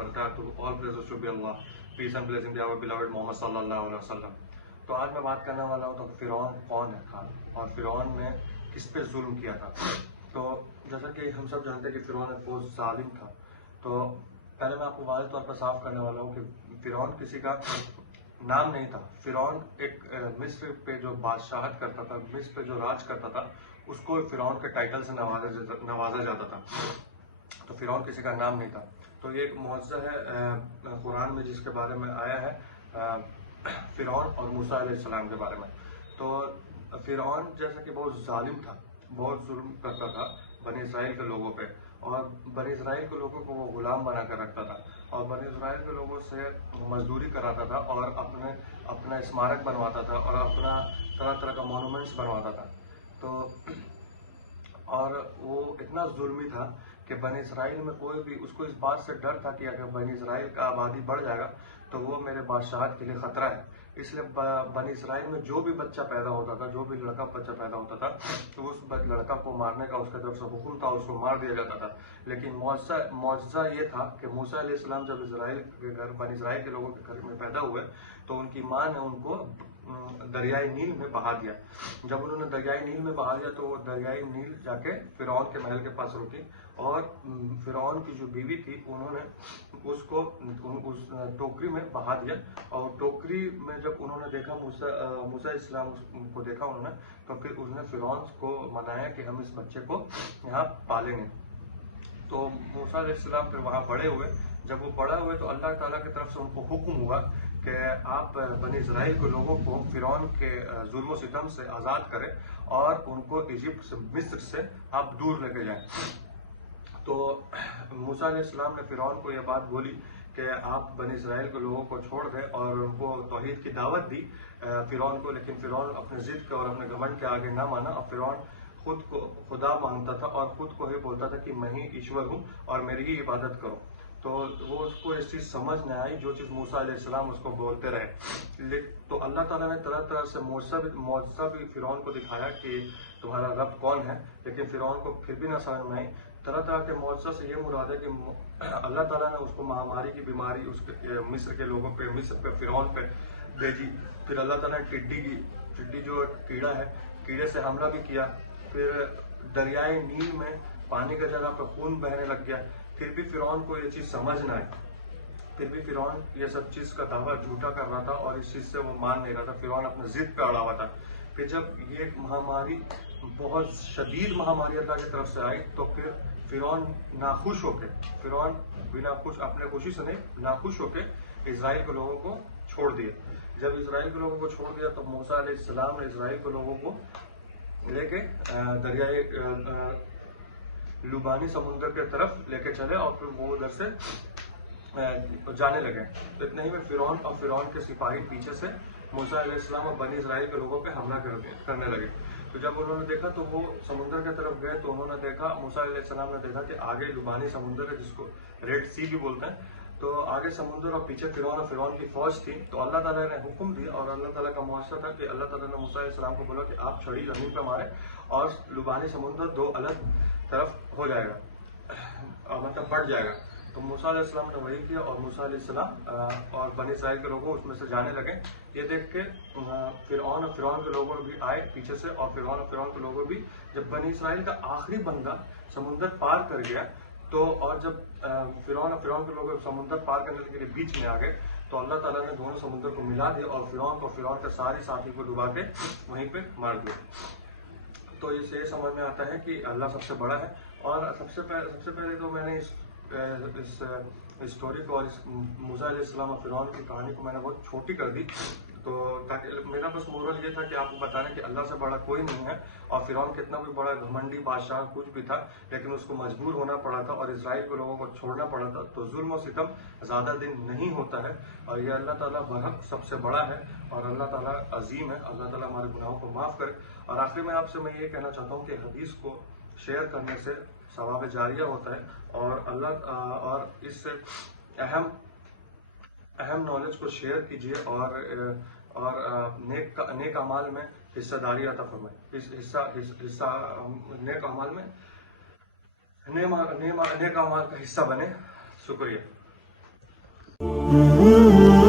وبرکاتہ. All praises to be Allah. Peace and blessing be our beloved Muhammad sallallahu alaihi wasallam. تو آج میں بات کرنے والا ہوں تو فرعون کون تھا اور فرعون نے کس پہ ظلم کیا تھا. تو جیسا کہ ہم سب جانتے ہیں کہ فرعون ایک بہت ظالم تھا. تو پہلے میں آپ کو واضح طور پر صاف کرنے والا ہوں کہ فرعون کسی کا نام نہیں تھا. فرعون ایک مصر پہ جو بادشاہت کرتا تھا، مصر پہ جو راج کرتا تھا، اس کو فرعون کے ٹائٹل سے نوازا جاتا تھا. تو فرعون کسی کا نام نہیں تھا. تو یہ ایک معجزہ ہے قرآن میں جس کے بارے میں آیا ہے فرعون اور موسیٰ علیہ السلام کے بارے میں. تو فرعون جیسا کہ بہت ظالم تھا، بہت ظلم کرتا تھا بنی اسرائیل کے لوگوں پہ، اور بنی اسرائیل کے لوگوں کو وہ غلام بنا کر رکھتا تھا اور بنی اسرائیل کے لوگوں سے مزدوری کراتا تھا اور اپنا اسمارک بنواتا تھا اور اپنا طرح طرح کا مونومنٹس بنواتا تھا. تو اور وہ اتنا ظلمی تھا کہ بنی اسرائیل میں کوئی بھی، اس کو اس بات سے ڈر تھا کہ اگر بنی اسرائیل کا آبادی بڑھ جائے گا تو وہ میرے بادشاہت کے لیے خطرہ ہے. اس لیے بنی اسرائیل میں جو بھی بچہ پیدا ہوتا تھا، جو بھی لڑکا بچہ پیدا ہوتا تھا، تو اس لڑکا کو مارنے کا اس کی طرف سے حکم تھا، اس کو مار دیا جاتا تھا. لیکن معجزہ یہ تھا کہ موسیٰ علیہ السلام جب بنی اسرائیل کے لوگوں کے گھر میں پیدا ہوئے تو ان کی ماں نے ان کو دریائے نیل میں بہا دیا. جب انہوں نے دریائے نیل میں بہا دیا تو وہ دریائے نیل جا کے فرعون کے محل کے پاس رکی، اور فرعون کی جو بیوی تھی انہوں نے اس کو اس ٹوکری میں بہا دیا. اور ٹوکری میں جب انہوں نے دیکھا، موسیٰ السلام کو دیکھا انہوں نے، تو پھر اس نے فرعون کو منایا کہ ہم اس بچے کو یہاں پالیں گے. تو موسیٰ علیہ السلام پھر وہاں بڑے ہوئے. جب وہ بڑا ہوئے تو اللہ تعالیٰ کی طرف سے ان کو حکم ہوا کہ آپ بنی اسرائیل کے لوگوں کو فرعون کے ظلم و ستم سے آزاد کریں اور ان کو ایجپٹ سے، مصر سے آپ دور لے کے جائیں. تو موسیٰ علیہ السلام نے فرعون کو یہ بات بولی کہ آپ بنی اسرائیل کے لوگوں کو چھوڑ دیں، اور ان کو توحید کی دعوت دی فرعون کو. لیکن فرعون اپنے ضد کے اور اپنے گھمنڈ کے آگے نہ مانا، اور فرعون خود کو خدا مانتا تھا اور خود کو ہی بولتا تھا کہ میں ہی ایشور ہوں اور میری ہی عبادت کرو. تو وہ اس کو اس چیز سمجھ نہ آئی جو چیز موسیٰ علیہ السلام اس کو بولتے رہے. تو اللہ تعالیٰ نے طرح طرح سے معجزہ بھی فرعون کو دکھایا کہ تمہارا رب کون ہے، لیکن فرعون کو پھر بھی نہ سمجھ میں آئی. طرح طرح کے معجزہ سے یہ مراد ہے کہ اللہ تعالیٰ نے اس کو مہاماری کی بیماری اس کے مصر کے لوگوں پہ، مصر پہ، فرعون پہ بھیجی. پھر اللہ تعالیٰ نے ٹڈی جو کیڑا ہے، کیڑے سے حملہ بھی کیا. پھر دریائے نیل میں پانی کا جگہ پہ خون بہنے لگ گیا. پھر بھی فرعون کو یہ چیز سمجھ نہ آئی. پھر بھی فرعون یہ سب چیز کا دعویٰ جھوٹا کر رہا تھا اور اس چیز سے وہ مان نہیں رہا تھا. فرعون اپنے ضد پہ اڑا ہوا تھا. پھر جب یہ مہاماری، بہت شدید مہاماری اللہ کی طرف سے آئی تو پھر فرعون ناخوش ہو کے، فرعون بنا خوش، اپنے خوشی سے نہیں، ناخوش ہو کے اسرائیل کے لوگوں کو چھوڑ دیا. جب اسرائیل کے لوگوں کو چھوڑ دیا تو موسیٰ علیہ السلام نے اسرائیل کے لوگوں کو لے کے دریائے لبانی سمندر کے طرف لے کے چلے، اور پھر وہ ادھر سے جانے لگے. تو اتنے ہی میں فرعون اور فرعون کے سپاہی پیچھے سے موسیٰ علیہ السلام اور بنی اسرائیل کے لوگوں پہ حملہ کرنے لگے. تو جب انہوں نے دیکھا تو وہ سمندر کی طرف گئے تو انہوں نے دیکھا، موسیٰ علیہ السلام نے دیکھا کہ آگے لبانی سمندر ہے جس کو ریڈ سی بھی بولتے ہیں. تو آگے سمندر اور پیچھے فرعون اور فرعون کی فوج تھی. تو اللہ تعالیٰ نے حکم دی، اور اللہ تعالیٰ کا معجزہ تھا کہ اللہ تعالیٰ نے موسیٰ علیہ السلام کو بولا کہ آپ چھڑی زمین پہ مارے اور لبانی سمندر دو الگ طرف ہو جائے گا، مطلب بڑھ جائے گا. تو موسیٰ علیہ السلام نے وہی کیا، اور موسیٰ علیہ السلام اور بنی اسرائیل کے لوگوں اس میں سے جانے لگے. یہ دیکھ کے فرعون اور فرعون کے لوگوں بھی آئے پیچھے سے، اور فرعون کے لوگوں بھی. جب بنی اسرائیل کا آخری بندہ سمندر پار کر گیا تو، اور جب فرعون کے لوگ سمندر پار کرنے کے لیے بیچ میں آ گئے تو اللہ تعالیٰ نے دونوں سمندر کو ملا دیا اور فرعون کے سارے ساتھی کو ڈبا کے وہیں پہ مار دیا. تو اس سے یہ سمجھ میں آتا ہے کہ اللہ سب سے بڑا ہے. اور سب سے پہلے تو میں نے اس اسٹوری کو اور اس موسیٰ علیہ السلام اور فرعون کی کہانی کو میں نے بہت چھوٹی کر دی. تو تاکہ میرا بس مورل یہ تھا کہ آپ کو بتانا کہ اللہ سے بڑا کوئی نہیں ہے، اور فرعون کتنا بھی بڑا گھمنڈی بادشاہ کچھ بھی تھا لیکن اس کو مجبور ہونا پڑا تھا اور اسرائیل کے لوگوں کو چھوڑنا پڑا تھا. تو ظلم و ستم زیادہ دن نہیں ہوتا ہے، اور یہ اللہ تعالیٰ برحق سب سے بڑا ہے اور اللہ تعالیٰ عظیم ہے. اللہ تعالیٰ ہمارے گناہوں کو معاف کرے. اور آخر میں آپ سے میں یہ کہنا چاہتا ہوں کہ حدیث کو شیئر کرنے سے ثواب جاریہ ہوتا ہے، اور اس سے اہم نالج کو شیئر کیجیے اور نیک اعمال میں حصہ داری عطا فرمائے. نیک اعمال کا حصہ بنے. شکریہ. ہے.